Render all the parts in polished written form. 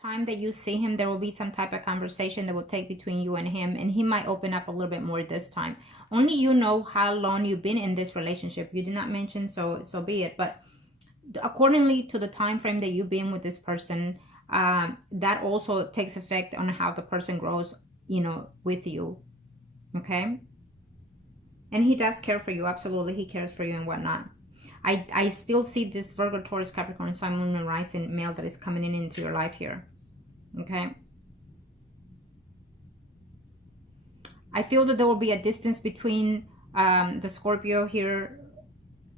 time that you see him, there will be some type of conversation that will take between you and him, and he might open up a little bit more this time. Only you know how long you've been in this relationship. You did not mention, so be it. But accordingly to the time frame that you've been with this person, that also takes effect on how the person grows, you know, with you. Okay? And he does care for you. Absolutely, he cares for you and whatnot. I still see this Virgo, Taurus, Capricorn, Sun, Moon, and Rising male that is coming into your life here. Okay? I feel that there will be a distance between the Scorpio here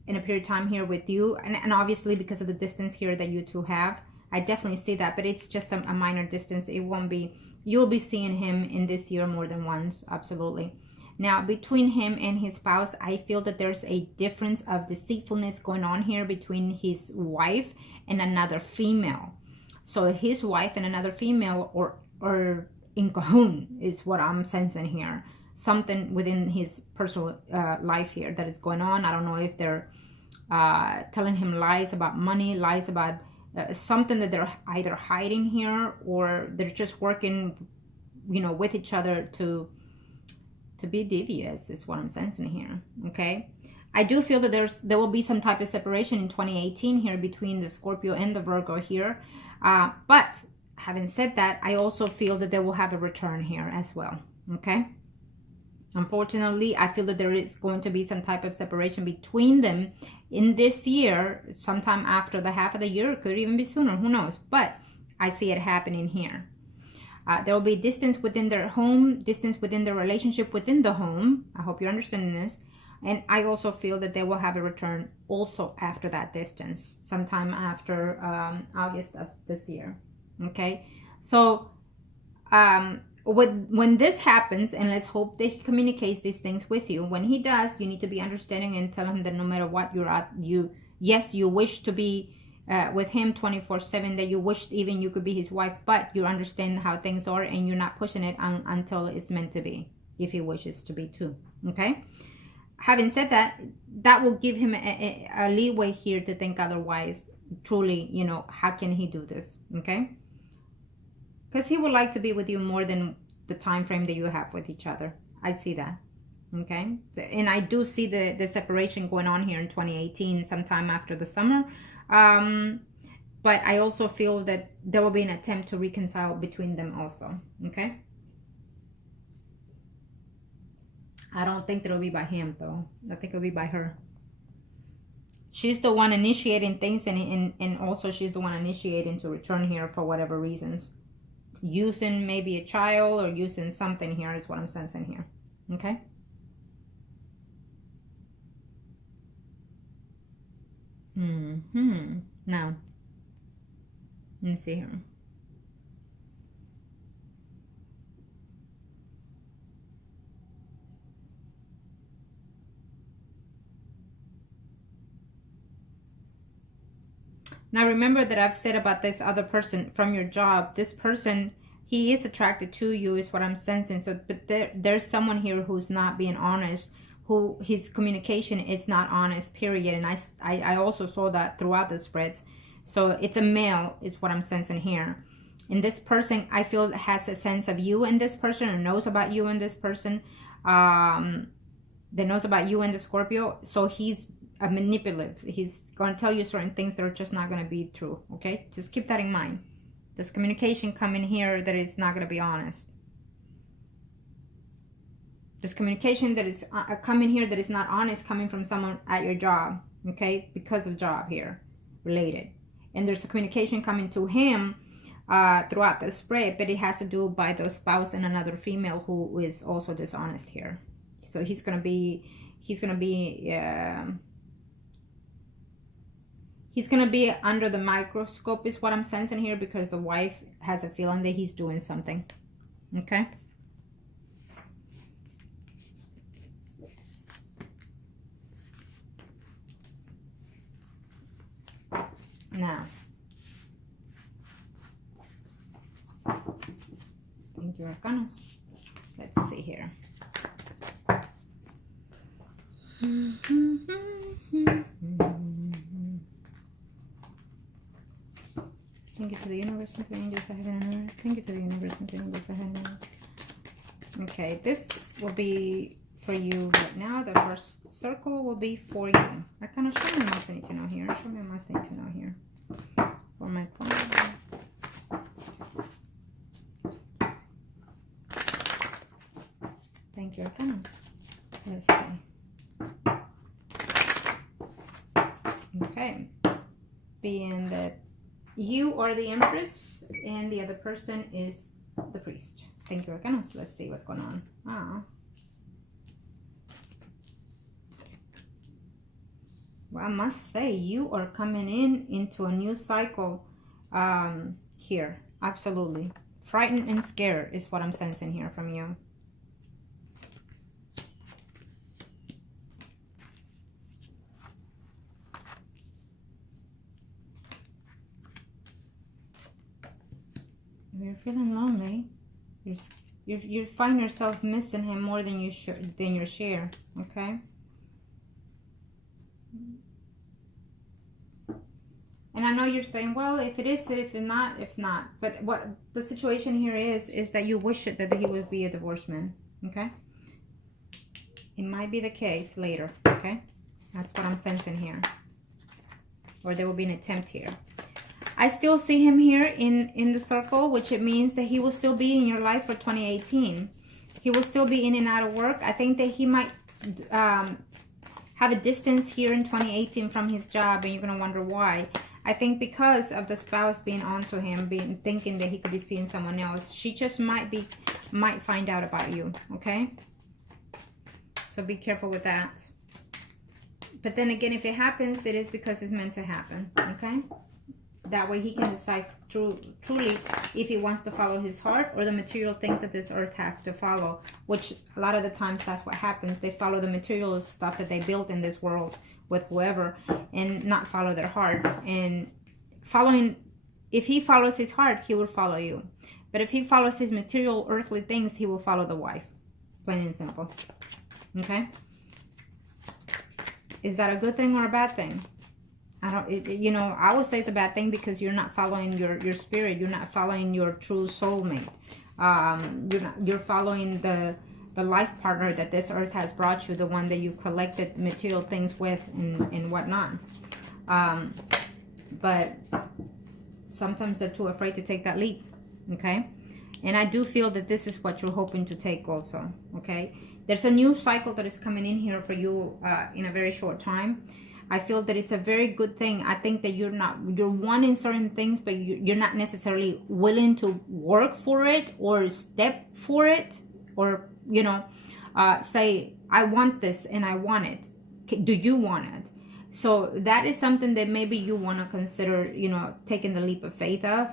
in a period of time here with you. And obviously because of the distance here that you two have. I definitely see that. But it's just a minor distance. It won't be... You'll be seeing him in this year more than once. Absolutely. Now, between him and his spouse, I feel that there's a difference of deceitfulness going on here between his wife and another female. So his wife and another female or in cahoon is what I'm sensing here. Something within his personal life here that is going on. I don't know if they're telling him lies about money, lies about something that they're either hiding here, or they're just working, you know, with each other to be devious is what I'm sensing here. Okay, I do feel that there will be some type of separation in 2018 here between the Scorpio and the Virgo here, but having said that, I also feel that they will have a return here as well. Okay, unfortunately, I feel that there is going to be some type of separation between them in this year, sometime after the half of the year. It could even be sooner, who knows, but I see it happening here. There will be distance within their home, distance within their relationship within the home. I hope you're understanding this. And I also feel that they will have a return also after that distance, sometime after August of this year. Okay, so when this happens, and let's hope that he communicates these things with you. When he does, you need to be understanding and tell him that no matter what you're at, you wish to be with him 24/7, that you wished even you could be his wife, but you understand how things are and you're not pushing it until it's meant to be, if he wishes to be too. Okay, having said that, that will give him a leeway here to think otherwise. Truly, you know, how can he do this? Okay, because he would like to be with you more than the time frame that you have with each other. I see that. Okay, and I do see the separation going on here in 2018, sometime after the summer. But I also feel that there will be an attempt to reconcile between them also. Okay, I don't think it'll be by him though. I think it'll be by her. She's the one initiating things, and also she's the one initiating to return here for whatever reasons. Using maybe a child or using something here is what I'm sensing here. Okay. Now, let me see here. Now remember that I've said about this other person from your job. This person, he is attracted to you is what I'm sensing. So, but there's someone here who's not being honest, who his communication is not honest, period. And I also saw that throughout the spreads. So it's a male is what I'm sensing here. And this person, I feel, has a sense of you and this person, or knows about you and this person, that knows about you and the Scorpio. So he's manipulative. He's going to tell you certain things that are just not going to be true. Okay, just keep that in mind. There's communication coming here that is not going to be honest. There's communication that is coming here that is not honest, coming from someone at your job. Okay, because of job here related. And there's a communication coming to him throughout the spread, but it has to do by the spouse and another female who is also dishonest here. So he's gonna be under the microscope is what I'm sensing here, because the wife has a feeling that he's doing something. Okay. Now, thank you, Arcanas. Let's see here. Thank you to the universe and the angels ahead and earth. Thank you to the universe and to the angels ahead and earth. Okay, this will be for you right now. The first circle will be for you. I kind of show me what I need to know here. Show me what I need to know here for my client. Thank you, Arcanas. Let's see. Okay, being that you are the Empress and the other person is the Priest. Thank you, Arcanas. Let's see what's going on. Well, I must say, you are coming into a new cycle here. Absolutely. Frightened and scared is what I'm sensing here from you. You're feeling lonely. You find yourself missing him more than you share. Okay. And I know you're saying, well, if it is, if not, if not. But what the situation here is that you wish it that he would be a divorced man. Okay. It might be the case later. Okay. That's what I'm sensing here. Or there will be an attempt here. I still see him here in the circle, which it means that he will still be in your life for 2018. He will still be in and out of work. I think that he might have a distance here in 2018 from his job, and you're going to wonder why. I think because of the spouse being onto him, thinking that he could be seeing someone else. She just might find out about you, okay? So be careful with that. But then again, if it happens, it is because it's meant to happen, okay? That way he can decide truly if he wants to follow his heart or the material things that this earth has to follow, which a lot of the times that's what happens. They follow the material stuff that they built in this world with whoever and not follow their heart. And if he follows his heart, he will follow you. But if he follows his material earthly things, he will follow the wife. Plain and simple. Okay? Is that a good thing or a bad thing? I would say it's a bad thing because you're not following your spirit. You're not following your true soulmate. You're following the life partner that this earth has brought you, the one that you collected material things with and whatnot. But sometimes they're too afraid to take that leap. Okay? And I do feel that this is what you're hoping to take also. Okay? There's a new cycle that is coming in here for you in a very short time. I feel that it's a very good thing. I think that you're wanting certain things, but you're not necessarily willing to work for it or step for it or, say, I want this and I want it. Do you want it? So that is something that maybe you want to consider, taking the leap of faith of.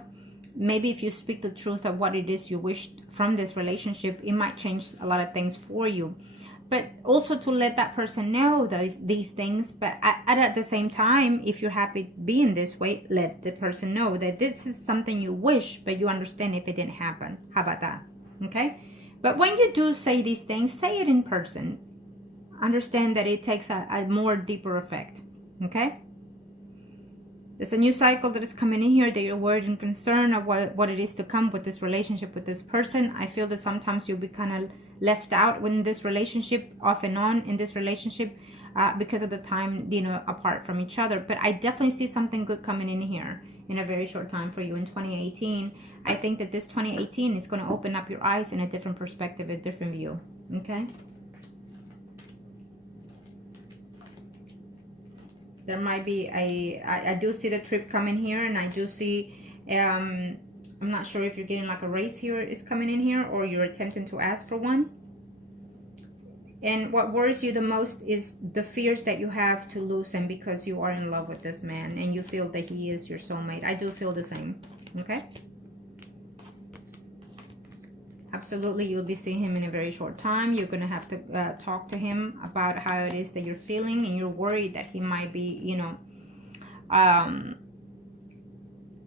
Maybe if you speak the truth of what it is you wish from this relationship, it might change a lot of things for you. But also to let that person know these things. But at the same time, if you're happy being this way, let the person know that this is something you wish, but you understand if it didn't happen. How about that? Okay? But when you do say these things, say it in person. Understand that it takes a more deeper effect. Okay? There's a new cycle that is coming in here that you're worried and concerned of what it is to come with this relationship with this person. I feel that sometimes you'll be kind of left out in this relationship, off and on in this relationship, because of the time, apart from each other. But I definitely see something good coming in here in a very short time for you in 2018. I think that this 2018 is going to open up your eyes in a different perspective, a different view. Okay? There might be I do see the trip coming here, and I do see, I'm not sure if you're getting like a raise here is coming in here, or you're attempting to ask for one. And what worries you the most is the fears that you have to lose him because you are in love with this man and you feel that he is your soulmate. I do feel the same. Okay? Absolutely, you'll be seeing him in a very short time. You're going to have to talk to him about how it is that you're feeling, and you're worried that he might be,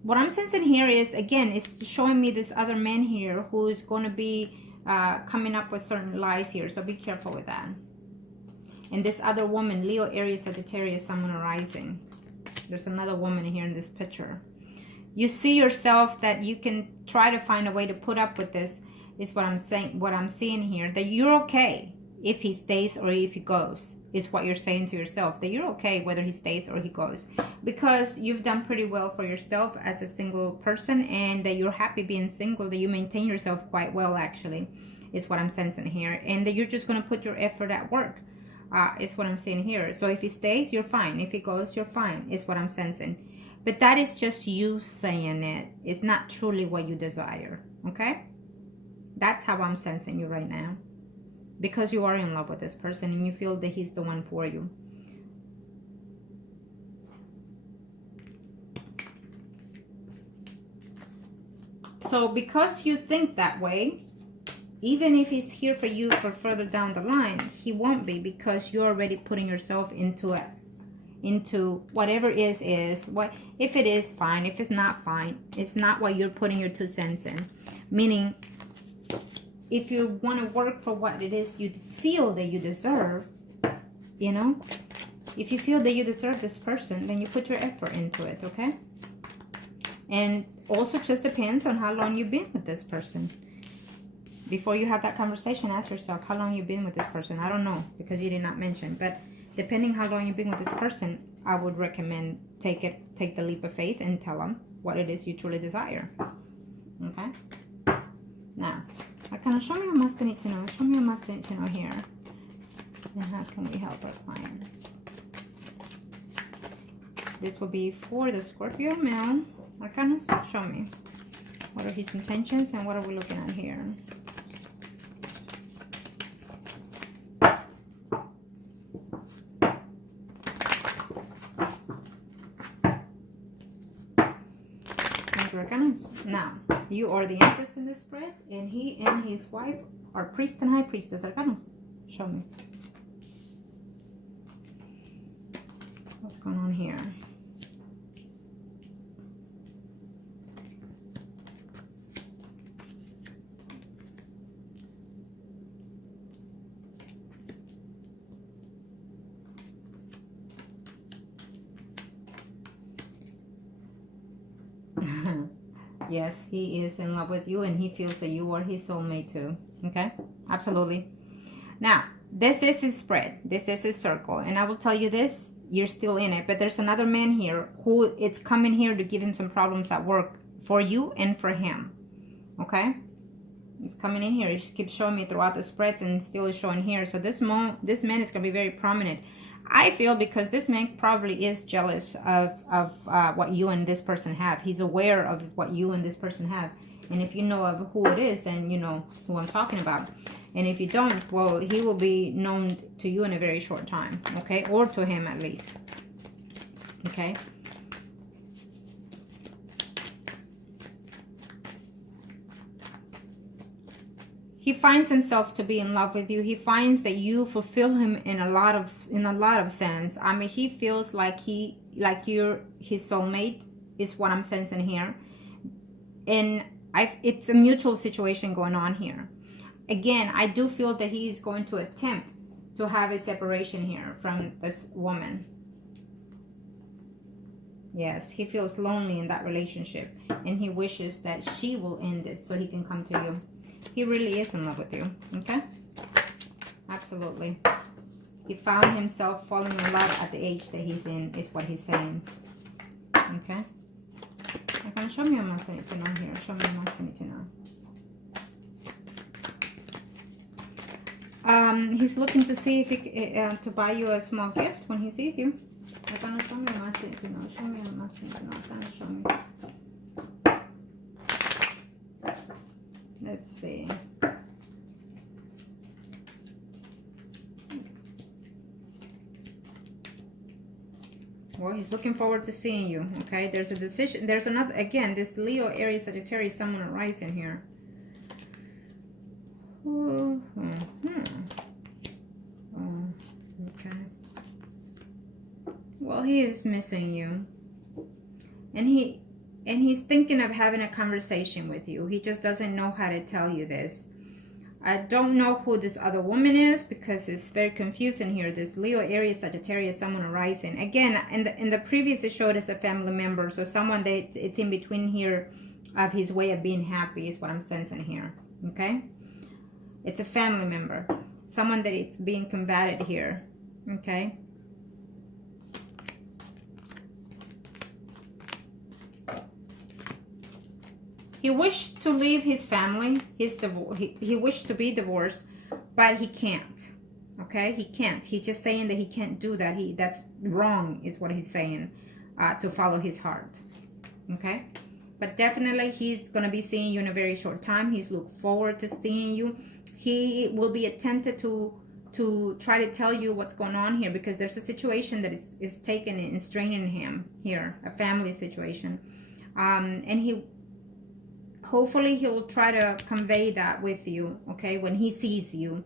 what I'm sensing here is, again, it's showing me this other man here who is going to be coming up with certain lies here. So be careful with that. And this other woman, Leo, Aries, Sagittarius, Sun, Moon, Rising. There's another woman here in this picture. You see yourself that you can try to find a way to put up with this, is what I'm saying, what I'm seeing here. That you're okay if he stays or if he goes, is what you're saying to yourself. That you're okay whether he stays or he goes, because you've done pretty well for yourself as a single person, and that you're happy being single, that you maintain yourself quite well, actually, is what I'm sensing here. And that you're just going to put your effort at work, is what I'm seeing here. So if he stays, you're fine. If he goes, you're fine, is what I'm sensing. But that is just you saying it. It's not truly what you desire, okay? That's how I'm sensing you right now. Because you are in love with this person and you feel that he's the one for you. So because you think that way, even if he's here for you for further down the line, he won't be, because you're already putting yourself into it. Into whatever is what. If it is, fine. If it's not, fine. It's not what you're putting your 2 cents in. Meaning, if you want to work for what it is you feel that you deserve, you know, if you feel that you deserve this person, then you put your effort into it, okay? And also just depends on how long you've been with this person. Before you have that conversation, ask yourself how long you've been with this person. I don't know, because you did not mention, but depending how long you've been with this person, I would recommend take the leap of faith and tell them what it is you truly desire. Okay? Now, show me what must need to know. Show me what must need to know here. And how can we help our client? This will be for the Scorpio male. Arcanas, show me. What are his intentions and what are we looking at here? Now, you are the Empress in this spread, and he and his wife are Priest and High Priestess. Arcanos, show me. What's going on here? Yes, he is in love with you and he feels that you are his soulmate too. Okay? Absolutely. Now, this is his spread. This is his circle. And I will tell you this, you're still in it. But there's another man here who is coming here to give him some problems at work for you and for him. Okay? It's coming in here. It just keeps showing me throughout the spreads and still is showing here. So this man is going to be very prominent. I feel because this man probably is jealous of what you and this person have. He's aware of what you and this person have. And if you know of who it is, then you know who I'm talking about. And if you don't, well, he will be known to you in a very short time. Okay? Or to him at least. Okay? He finds himself to be in love with you. He finds that you fulfill him in a lot of sense. I mean, he feels like you're his soulmate, is what I'm sensing here. And it's a mutual situation going on here. Again, I do feel that he's going to attempt to have a separation here from this woman. Yes, he feels lonely in that relationship, and he wishes that she will end it so he can come to you. He really is in love with you, okay? Absolutely. He found himself falling in love at the age that he's in, is what he's saying. Okay? Okay, show me a must I need to know here. Show me a must I need to know. He's looking to see if he to buy you a small gift when he sees you. Okay, show me a must I need to know. Show me a must I need to know. Okay, show me. Let's see. Well, he's looking forward to seeing you. Okay, there's a decision. There's another, again, this Leo, Aries, Sagittarius, someone arising here. Okay. Well, he is missing you. And he's thinking of having a conversation with you. He just doesn't know how to tell you this. I don't know who this other woman is because it's very confusing here. This Leo, Aries, Sagittarius, someone arising. Again, in the previous it showed as a family member. So someone that it's in between here of his way of being happy is what I'm sensing here. Okay? It's a family member. Someone that it's being combated here. Okay? He wished to leave his family, his divorce. He wished to be divorced, but he can't. Okay, he can't. He's just saying that he can't do that. That's wrong, is what he's saying, to follow his heart. Okay, but definitely he's gonna be seeing you in a very short time. He's look forward to seeing you. He will be tempted to try to tell you what's going on here because there's a situation that is taking and straining him here, a family situation, and hopefully he will try to convey that with you, okay, when he sees you.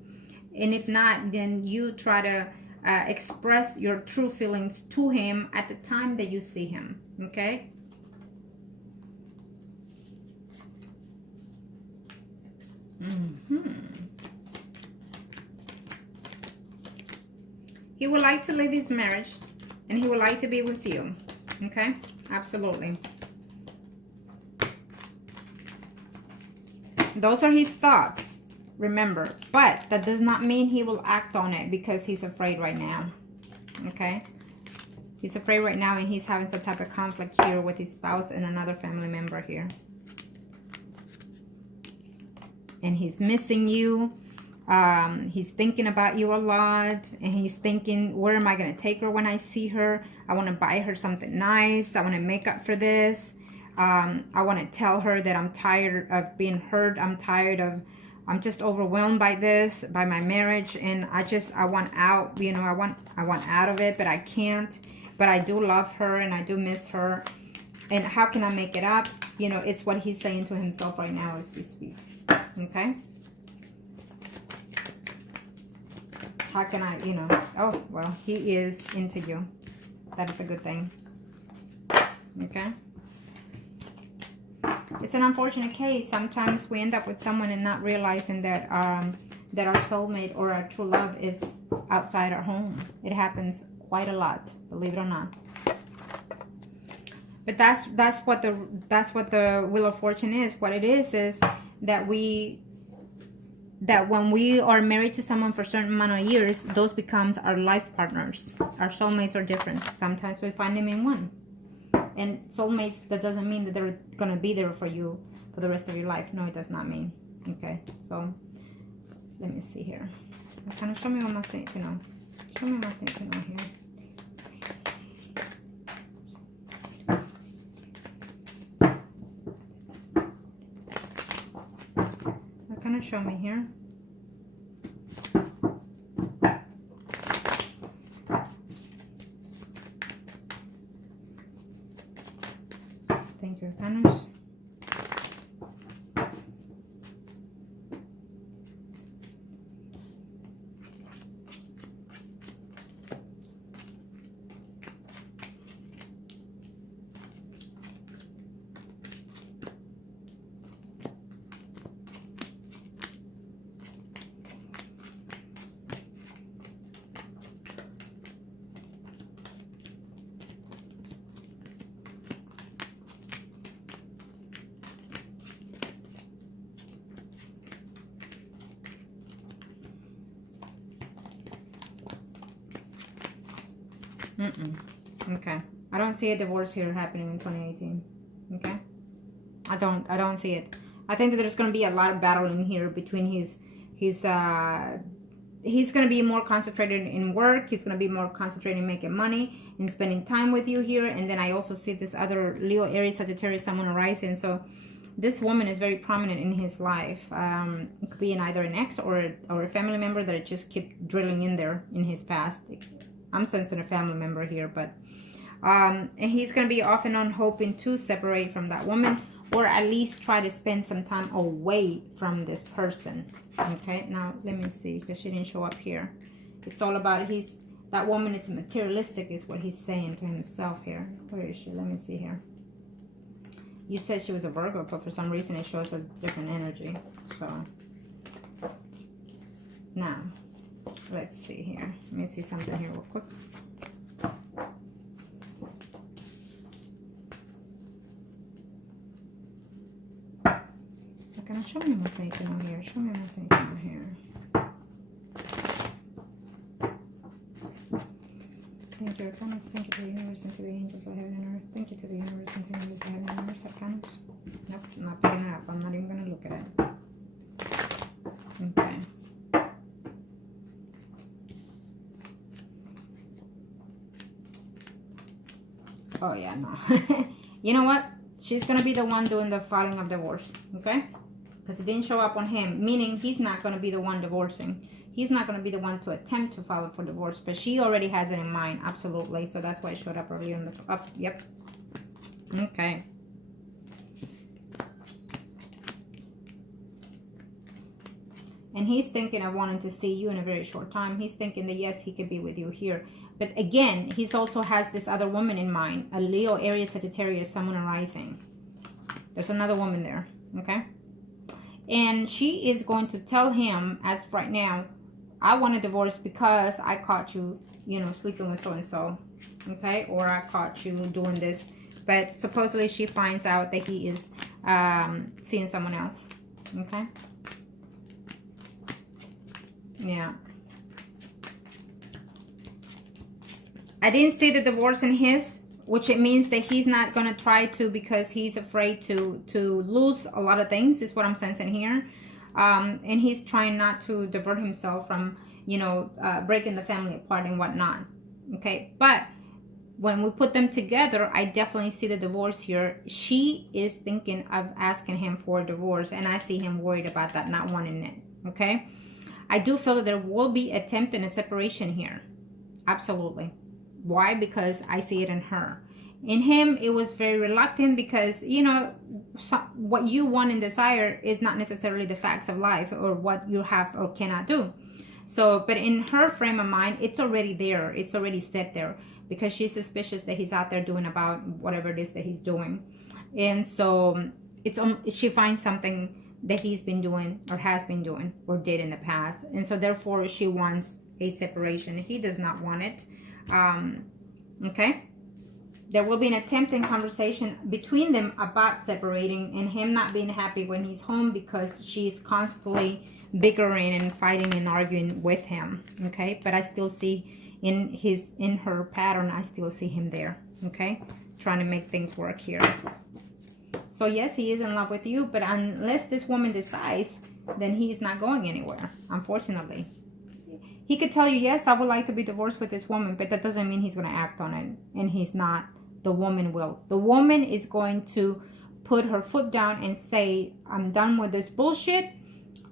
And if not, then you try to express your true feelings to him at the time that you see him, okay? He would like to live his marriage and he would like to be with you, okay? Absolutely. Those are his thoughts, remember. But that does not mean he will act on it because he's afraid right now. Okay? He's afraid right now and he's having some type of conflict here with his spouse and another family member here. And he's missing you. He's thinking about you a lot. And he's thinking, where am I going to take her when I see her? I want to buy her something nice. I want to make up for this. I want to tell her that I'm tired of being hurt. I'm just overwhelmed by this, by my marriage, and I want out, you know, I want out of it, but I can't. But I do love her and I do miss her. And how can I make it up? You know, it's what he's saying to himself right now as we speak. Okay? How can I, you know, oh, well, he is into you. That is a good thing. Okay? It's an unfortunate case. Sometimes we end up with someone and not realizing that that our soulmate or our true love is outside our home. It happens quite a lot, believe it or not. But that's what the Wheel of Fortune is. What it is that when we are married to someone for a certain amount of years, those becomes our life partners. Our soulmates are different. Sometimes we find them in one. And soulmates, that doesn't mean that they're going to be there for you for the rest of your life. No, it does not mean. Okay, so let me see here. Kind of show me what my thing to know. Show me my thing to know here. Kind of show me here. Thank you, Thanos. Okay. I don't see a divorce here happening in 2018. Okay. I don't see it. I think that there's going to be a lot of battling here between he's going to be more concentrated in work. He's going to be more concentrated in making money and spending time with you here. And then I also see this other Leo, Aries, Sagittarius, someone arising. So this woman is very prominent in his life. It could be either an ex or a family member that it just keep drilling in there in his past. I'm sensing a family member here, but and he's going to be off and on hoping to separate from that woman, or at least try to spend some time away from this person. Okay, now let me see, because she didn't show up here. It's all about that woman is materialistic, is what he's saying to himself here. Where is she? Let me see here. You said she was a Virgo, but for some reason it shows us different energy. So Now, let's see here. Let me see something here real quick. Okay, show me what's making on here. Show me what's making on here. Thank you, Arcanos. Thank you to the universe and to the angels of heaven and earth. Thank you to the universe and to the angels of heaven and earth, Arcanos. Nope, I'm not picking it up. I'm not even going to look at it. Okay. Oh, yeah, no. You know what? She's going to be the one doing the filing of divorce, okay? Because it didn't show up on him, meaning he's not going to be the one divorcing. He's not going to be the one to attempt to file for divorce, but she already has it in mind, absolutely. So that's why it showed up early on the up. Yep. Okay. And he's thinking of wanting to see you in a very short time. He's thinking that yes, he could be with you here. But again, he also has this other woman in mind, a Leo, Aries, Sagittarius, Sun, Moon, and Rising. There's another woman there, okay? And she is going to tell him, as of right now, I want a divorce because I caught you, you know, sleeping with so-and-so, okay? Or I caught you doing this. But supposedly she finds out that he is seeing someone else, okay? Yeah. I didn't see the divorce in his, which it means that he's not going to try to because he's afraid to lose a lot of things, is what I'm sensing here. And he's trying not to divert himself from, you know, breaking the family apart and whatnot. Okay, but when we put them together, I definitely see the divorce here. She is thinking of asking him for a divorce, and I see him worried about that, not wanting it. Okay, I do feel that there will be attempt and a separation here. Absolutely. Why? Because I see it in her. In him, it was very reluctant because, you know, what you want and desire is not necessarily the facts of life or what you have or cannot do. So, but in her frame of mind, it's already there. It's already set there because she's suspicious that he's out there doing about whatever it is that he's doing. And so she finds something that he's been doing or has been doing or did in the past. And so therefore she wants a separation. He does not want it. Okay. There will be an attempt and conversation between them about separating and him not being happy when he's home because she's constantly bickering and fighting and arguing with him. Okay. But I still see in her pattern, I still see him there. Okay. Trying to make things work here. So yes, he is in love with you, but unless this woman decides, then he is not going anywhere, unfortunately. He could tell you, yes, I would like to be divorced with this woman, but that doesn't mean he's going to act on it. And he's not. The woman will. The woman is going to put her foot down and say, I'm done with this bullshit.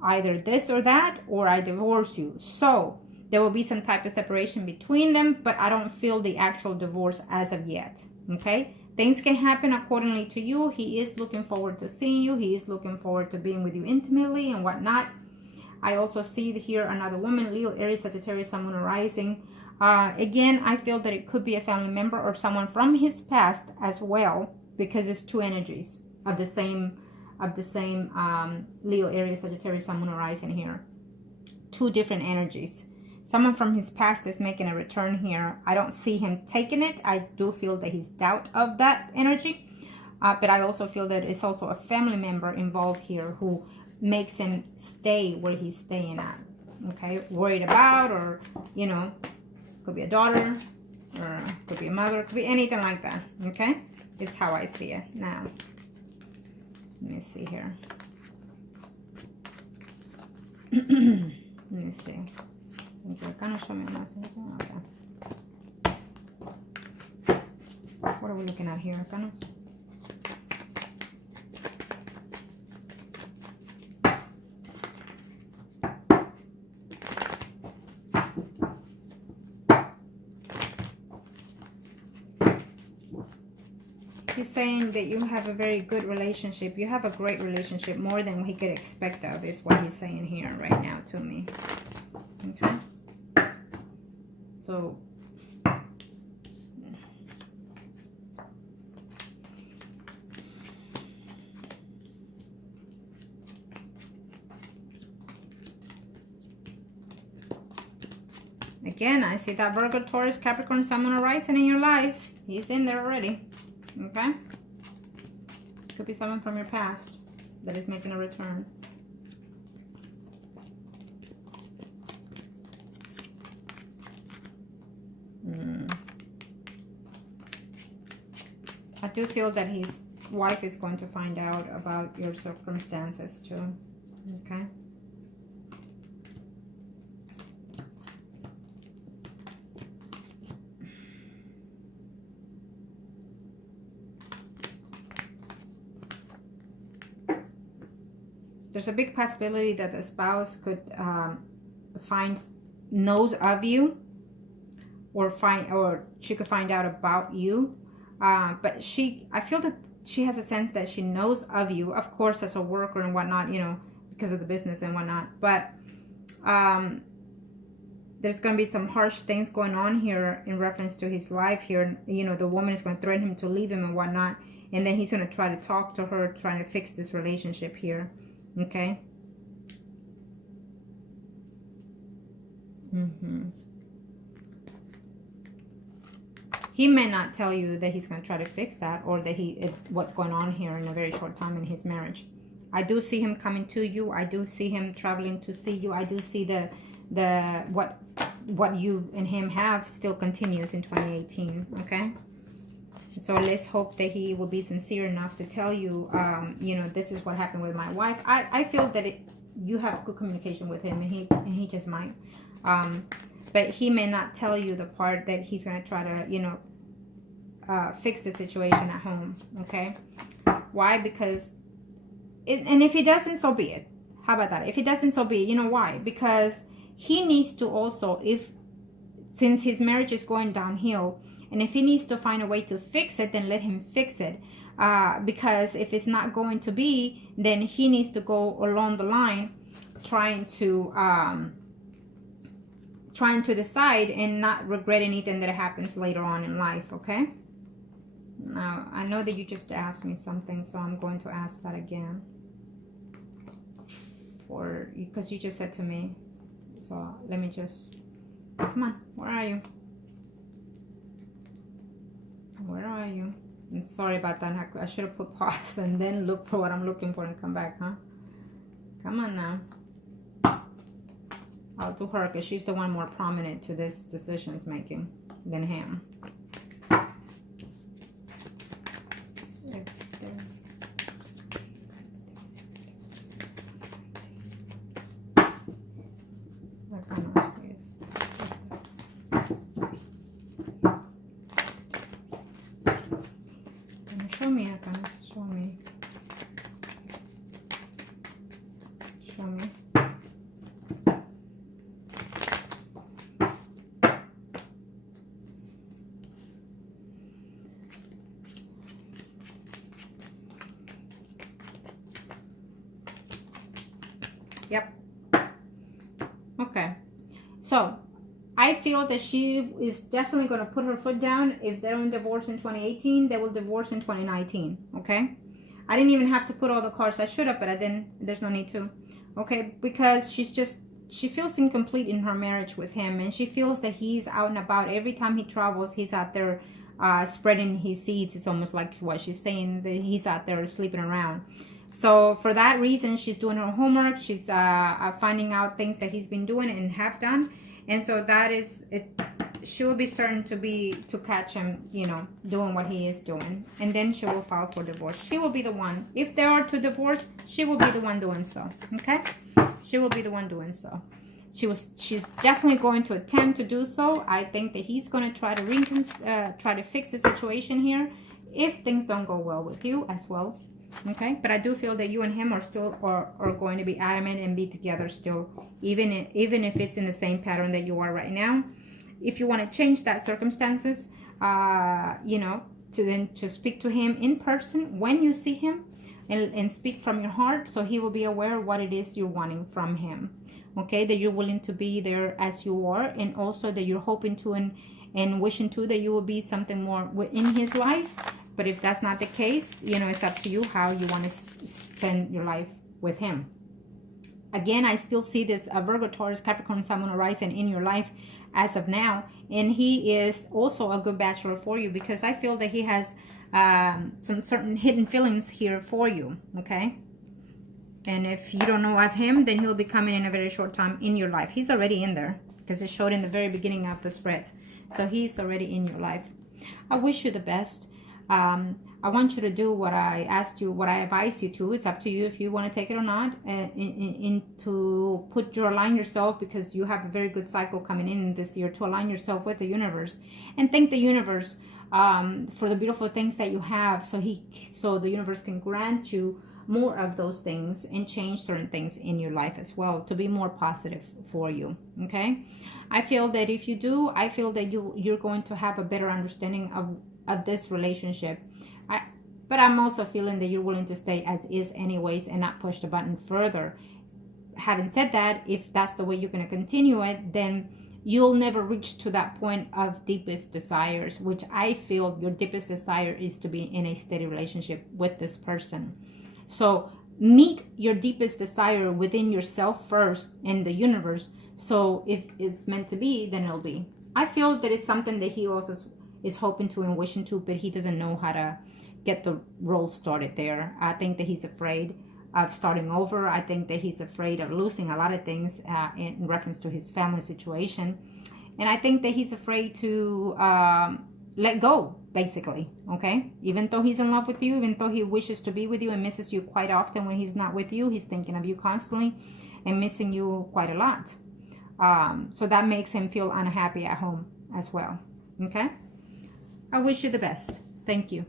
Either this or that, or I divorce you. So there will be some type of separation between them, but I don't feel the actual divorce as of yet. Okay? Things can happen accordingly to you. He is looking forward to seeing you. He is looking forward to being with you intimately and whatnot. I also see here another woman, Leo, Aries, Sagittarius, Sun, Moon, Rising. Again, I feel that it could be a family member or someone from his past as well, because it's two energies of the same Leo, Aries, Sagittarius, Sun, Moon, Rising here. Two different energies. Someone from his past is making a return here. I don't see him taking it. I do feel that he's doubt of that energy. But I also feel that it's also a family member involved here who makes him stay where he's staying at. Okay, worried about, or, you know, could be a daughter, or could be a mother, could be anything like that. Okay, it's how I see it now. Let me see here. Let me see. Okay. What are we looking at here, Canos? He's saying that you have a very good relationship. You have a great relationship, more than he could expect of, is what he's saying here right now to me. Okay? So, Again, I see that Virgo, Taurus, Capricorn, Sun, Moon, Rising in your life. He's in there already. Okay? Could be someone from your past that is making a return. I do feel that his wife is going to find out about your circumstances too. Okay? There's a big possibility that the spouse could knows of you, or she could find out about you. But I feel that she has a sense that she knows of you, of course, as a worker and whatnot, you know, because of the business and whatnot. But there's going to be some harsh things going on here in reference to his life here. You know, the woman is going to threaten him to leave him and whatnot. And then he's going to try to talk to her, trying to fix this relationship here. Okay. He may not tell you that he's going to try to fix that, or that what's going on here in a very short time in his marriage. I do see him coming to you. I do see him traveling to see you. I do see what you and him have still continues in 2018. Okay. So let's hope that he will be sincere enough to tell you, you know, this is what happened with my wife. I feel that you have good communication with him, and he just might. But he may not tell you the part that he's going to try to, you know, fix the situation at home. Okay? Why? Because, and if he doesn't, so be it. How about that? If he doesn't, so be it. You know why? Because he needs to also, since his marriage is going downhill, and if he needs to find a way to fix it, then let him fix it. Because if it's not going to be, then he needs to go along the line trying to decide and not regret anything that happens later on in life. Okay? Now, I know that you just asked me something, so I'm going to ask that again. Because you just said to me. So let me just, come on, where are you? Where are you? I'm sorry about that. I should have put pause and then look for what I'm looking for and come back, huh? Come on now. I'll do her because she's the one more prominent to this decisions making than him. Show me, Arcana. Show me. Show me. Yep. Okay. So, I feel that she is definitely going to put her foot down. If they're in divorce in 2018, they will divorce in 2019. Okay? I didn't even have to put all the cards. I should have, but I didn't. There's no need to. Okay? Because she feels incomplete in her marriage with him. And she feels that he's out and about. Every time he travels, he's out there spreading his seeds. It's almost like what she's saying, that he's out there sleeping around. So for that reason, she's doing her homework. She's finding out things that he's been doing and have done. And so that is it. She will be certain to catch him, you know, doing what he is doing. And then she will file for divorce. She will be the one. If they are to divorce, she will be the one doing so. Okay? She will be the one doing so. She's definitely going to attempt to do so. I think that he's going to try to fix the situation here if things don't go well with you as well. Okay, but I do feel that you and him are still are going to be adamant and be together still, even if it's in the same pattern that you are right now. If you want to change that circumstances, you know, to speak to him in person when you see him, and speak from your heart, so he will be aware of what it is you're wanting from him. Okay, that you're willing to be there as you are, and also that you're hoping to and wishing to that you will be something more in his life. But if that's not the case, you know, it's up to you how you want to spend your life with him. Again, I still see this Virgo, Taurus, Capricorn, Sun, Moon, Rising in your life as of now. And he is also a good bachelor for you, because I feel that he has some certain hidden feelings here for you, okay? And if you don't know of him, then he'll be coming in a very short time in your life. He's already in there, because it showed in the very beginning of the spreads. So he's already in your life. I wish you the best. I want you to do what I asked you, what I advise you to. It's up to you if you want to take it or not, and to align yourself, because you have a very good cycle coming in this year, to align yourself with the universe and thank the universe for the beautiful things that you have, so the universe can grant you more of those things and change certain things in your life as well to be more positive for you. Okay, I feel that if you do, I feel that you're going to have a better understanding of this relationship. But I'm also feeling that you're willing to stay as is anyways and not push the button further. Having said that, if that's the way you're going to continue it, then you'll never reach to that point of deepest desires, which I feel your deepest desire is to be in a steady relationship with this person. So meet your deepest desire within yourself first and the universe. So if it's meant to be, then it'll be. I feel that it's something that he also is hoping to and wishing to, but he doesn't know how to get the role started there. I think that he's afraid of starting over. I think that he's afraid of losing a lot of things in reference to his family situation. And I think that he's afraid to let go, basically, okay? Even though he's in love with you, even though he wishes to be with you and misses you quite often when he's not with you, he's thinking of you constantly and missing you quite a lot. So that makes him feel unhappy at home as well, okay? I wish you the best. Thank you.